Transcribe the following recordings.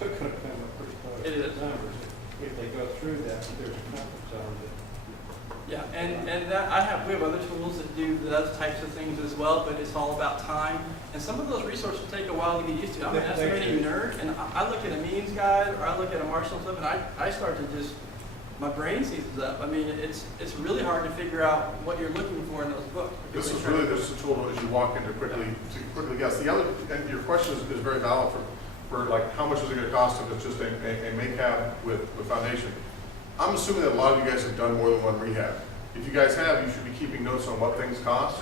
They're gonna come up pretty close It to is. the numbers. If they go through that, there's a comfort zone that. Yeah, and that we have other tools that do those types of things as well, but it's all about time. And some of those resources take a while to get used to. I'm an estimating nerd, and I look at a means guide or I look at a marginal stuff, and I start to just, my brain seizes up. I mean, it's really hard to figure out what you're looking for in those books. This is really just a tool as you walk into quickly guess. The other, and your question is very valid for like how much is it going to cost if it's just a MACAB with foundation. I'm assuming that a lot of you guys have done more than one rehab. If you guys have, you should be keeping notes on what things cost,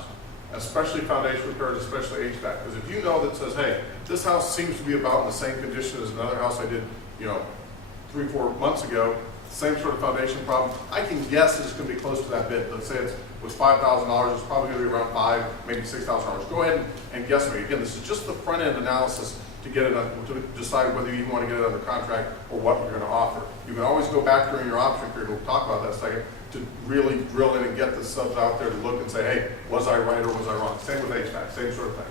especially foundation repairs, especially HVAC. Because if you know that says, hey, this house seems to be about in the same condition as another house I did, 3-4 months ago, same sort of foundation problem, I can guess that it's going to be close to that bid. Let's say it was $5,000, it's probably going to be around $5,000, maybe $6,000. Go ahead and guess me. Again, this is just the front end analysis to get it to decide whether you even want to get it under contract or what you're going to offer. You can always go back during your option period, we'll talk about that in a second, to really drill in and get the subs out there to look and say, hey, was I right or was I wrong? Same with HVAC, same sort of thing.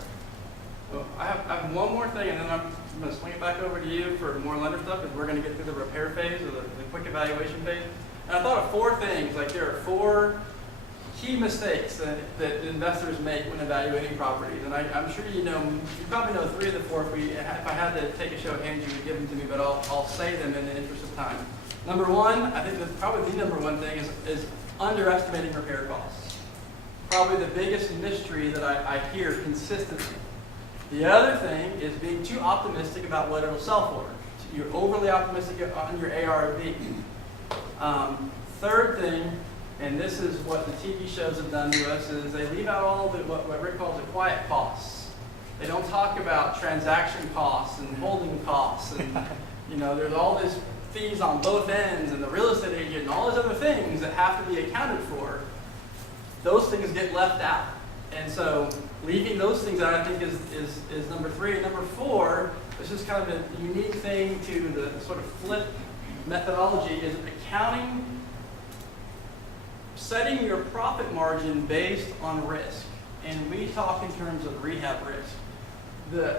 Well, I have one more thing, and then I'm going to swing it back over to you for more lender stuff, because we're going to get through the repair phase or the quick evaluation phase. And I thought of 4 things, like there are 4 key mistakes that investors make when evaluating properties. And I'm sure you probably know 3 of the 4. If I had to take a show of hands, you would give them to me, but I'll say them in the interest of time. Number 1, I think that's probably the number 1 thing is underestimating repair costs. Probably the biggest mystery that I hear consistently. The other thing is being too optimistic about what it'll sell for. You're overly optimistic on your ARV. Third thing, and this is what the TV shows have done to us, is they leave out all the what Rick calls the quiet costs. They don't talk about transaction costs and holding costs, and there's all this fees on both ends, and the real estate agent, and all these other things that have to be accounted for. Those things get left out, and so leaving those things out, I think, is number 3. And number 4, this is kind of a unique thing to the sort of flip methodology, is accounting, setting your profit margin based on risk. And we talk in terms of rehab risk.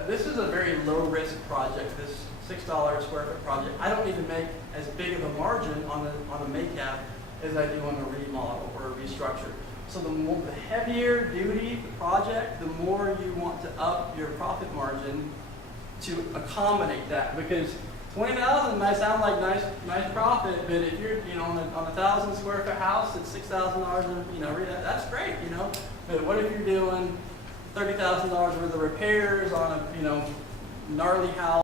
This is a very low risk project, this $6 square foot project. I don't need to make as big of a margin on a MACAB as I do on a remodel or a restructure. So the heavier duty the project, the more you want to up your profit margin to accommodate that. Because $20,000 might sound like nice profit, but if you're on a 1,000 square foot house at $6,000, that's great, But what if you're doing $30,000 worth of repairs on a gnarly house?